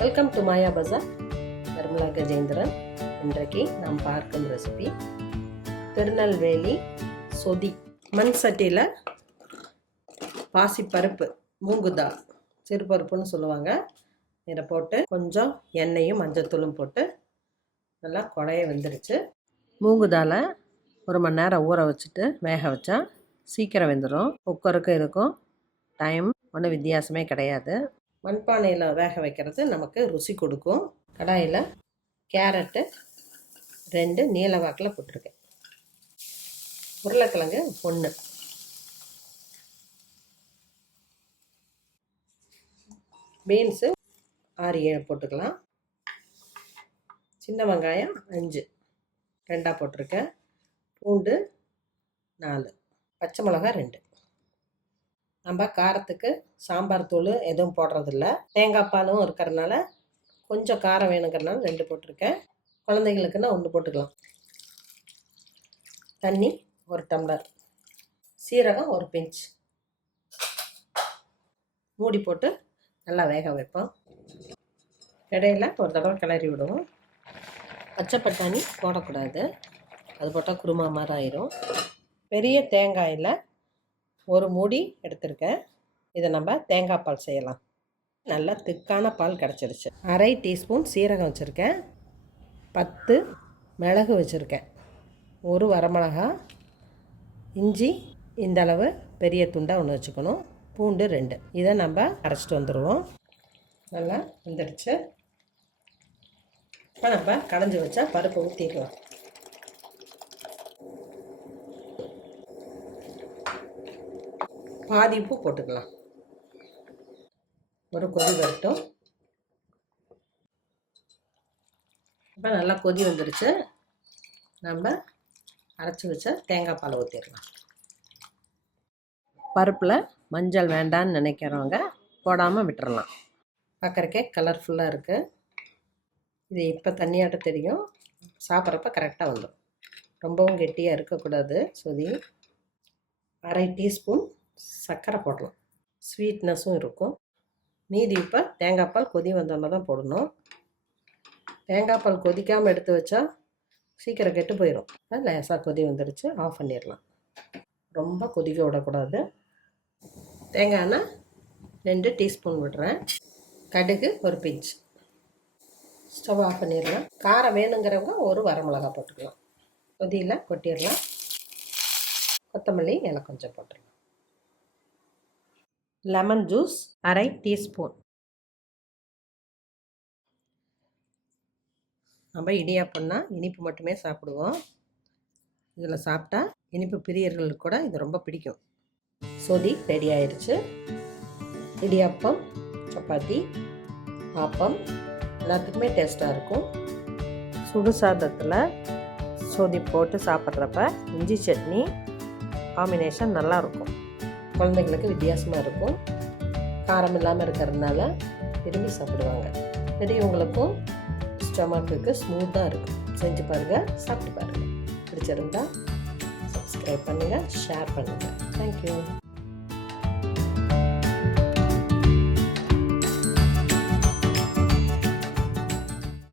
Welcome to மாயா பஜார். நிர்மலா கஜேந்திரன். இன்றைக்கு நாம் பார்க்கும் ரெசிபி திருநெல்வேலி சொதி. மண் சட்டியில் பாசிப்பருப்பு, மூங்குதால், சிறுபருப்புன்னு சொல்லுவாங்க, இதை போட்டு கொஞ்சம் எண்ணெயும் மஞ்சத்தூளும் போட்டு நல்லா குழைய வெந்துருச்சு. மூங்குதாலை 1 மணி நேரம் ஊற வச்சுட்டு வேக வச்சா சீக்கிரம் வெந்துடும். குக்கருக்கு இருக்கும் டைம் ஒன்றும் வித்தியாசமே கிடையாது. மண்பானையில் வேக வைக்கிறது நமக்கு ருசி கொடுக்கும். கடாயில் கேரட்டு 2 நீல வாக்கில் போட்டிருக்கேன். உருளைக்கிழங்கு 1, பீன்ஸு 6-7 போட்டுக்கலாம். சின்ன வெங்காயம் 5 2 போட்டிருக்கேன். பூண்டு 4, பச்சை மிளகாய் 2. நம்ம காரத்துக்கு சாம்பார் தூள் எதுவும் போடுறதில்ல. தேங்காய் பாலும் இருக்கிறதுனால கொஞ்சம் காரம் வேணுங்கிறதுனால 2 போட்டிருக்கேன். குழந்தைங்களுக்குன்னா 1 போட்டுக்கலாம். தண்ணி 1 டம்ளர், சீரகம் 1 பிஞ்ச். மூடி போட்டு நல்லா வேக வைப்போம். இடையில ஒரு தடவை கிளறி விடுவோம். பச்சை பட்டாணி போடக்கூடாது, அது போட்டால் குருமா மாதிரி ஆயிரும். பெரிய தேங்காயில் 1 மூடி எடுத்திருக்கேன். இதை நம்ம தேங்காய் பால் செய்யலாம். நல்லா திக்கான பால் கிடச்சிருச்சு. 1/2 டீஸ்பூன் சீரகம் வச்சுருக்கேன். 10 மிளகு வச்சுருக்கேன். 1 வரமிளகா, இஞ்சி இந்தளவு பெரிய துண்டாக 1 வச்சுக்கணும். பூண்டு 2. இதை நம்ம அரைச்சிட்டு வந்துடுவோம். நல்லா வந்துடுச்சு. இப்போ நம்ம கடைஞ்சி வச்சா பருப்பு ஊற்றிக்கலாம். பாதி உப்பு போட்டுக்கலாம். ஒரு கொதி வரட்டும். இப்போ நல்லா கொதி வந்துடுச்சு. நம்ம அரைச்சி வச்ச தேங்காய் பால் ஊற்றிடலாம். பருப்பில் மஞ்சள் வேண்டான்னு நினைக்கிறவங்க போடாமல் விட்டுறலாம். பார்க்குறக்கே கலர்ஃபுல்லாக இருக்குது. இது இப்போ தண்ணியாட்ட தெரியும், சாப்பிட்றப்ப கரெக்டாக வந்துடும். ரொம்பவும் கெட்டியாக இருக்கக்கூடாது சொதி. 1/2 டீஸ்பூன் சர்க்கரை போடலாம், ஸ்வீட்னஸும் இருக்கும். மீதி இப்போ தேங்காய் பால் கொதி வந்தோன்னா தான் போடணும். தேங்காய் பால் கொதிக்காமல் எடுத்து வச்சா சீக்கிரம் கெட்டு போயிடும். லேசாக கொதி வந்துடுச்சு, ஆஃப் பண்ணிடலாம். ரொம்ப கொதிக்க விடக்கூடாது. தேங்காய் எண்ணெய் 2 டீஸ்பூன் விடுறேன். கடுகு 1 பிஞ்ச். ஸ்டவ் ஆஃப் பண்ணிடலாம். காரம் வேணுங்கிறவங்க 1 வரமிளகா போட்டுக்கலாம். கொதியில் கொட்டிடலாம். கொத்தமல்லி இலை கொஞ்சம் போட்டுடலாம். Lemon juice 1/2 teaspoon. நம்ம இடியாப்பம்னா இனிப்பு மட்டுமே சாப்பிடுவோம். இதில் சாப்பிட்டா இனிப்பு பிரியர்களுக்கு கூட இது ரொம்ப பிடிக்கும். சொதி ரெடி ஆயிடுச்சு. இடியாப்பம், சப்பாத்தி, ஆப்பம் எல்லாத்துக்குமே டேஸ்ட்டாக இருக்கும். சுடு சாதத்தில் சொதி போட்டு சாப்பிட்றப்ப இஞ்சி சட்னி காம்பினேஷன் நல்லாயிருக்கும். குழந்தைங்களுக்கு வித்தியாசமாக இருக்கும். காரம் இல்லாமல் இருக்கிறதுனால விரும்பி சாப்பிடுவாங்க. பெரியவங்களுக்கும் ஸ்டொமக்குக்கு ஸ்மூத்தாக இருக்கும். செஞ்சு பாருங்கள், சாப்பிட்டு பாருங்கள். பிடிச்சிருந்தா சப்ஸ்கிரைப் பண்ணுங்கள், ஷேர் பண்ணுங்கள். தேங்க்யூ.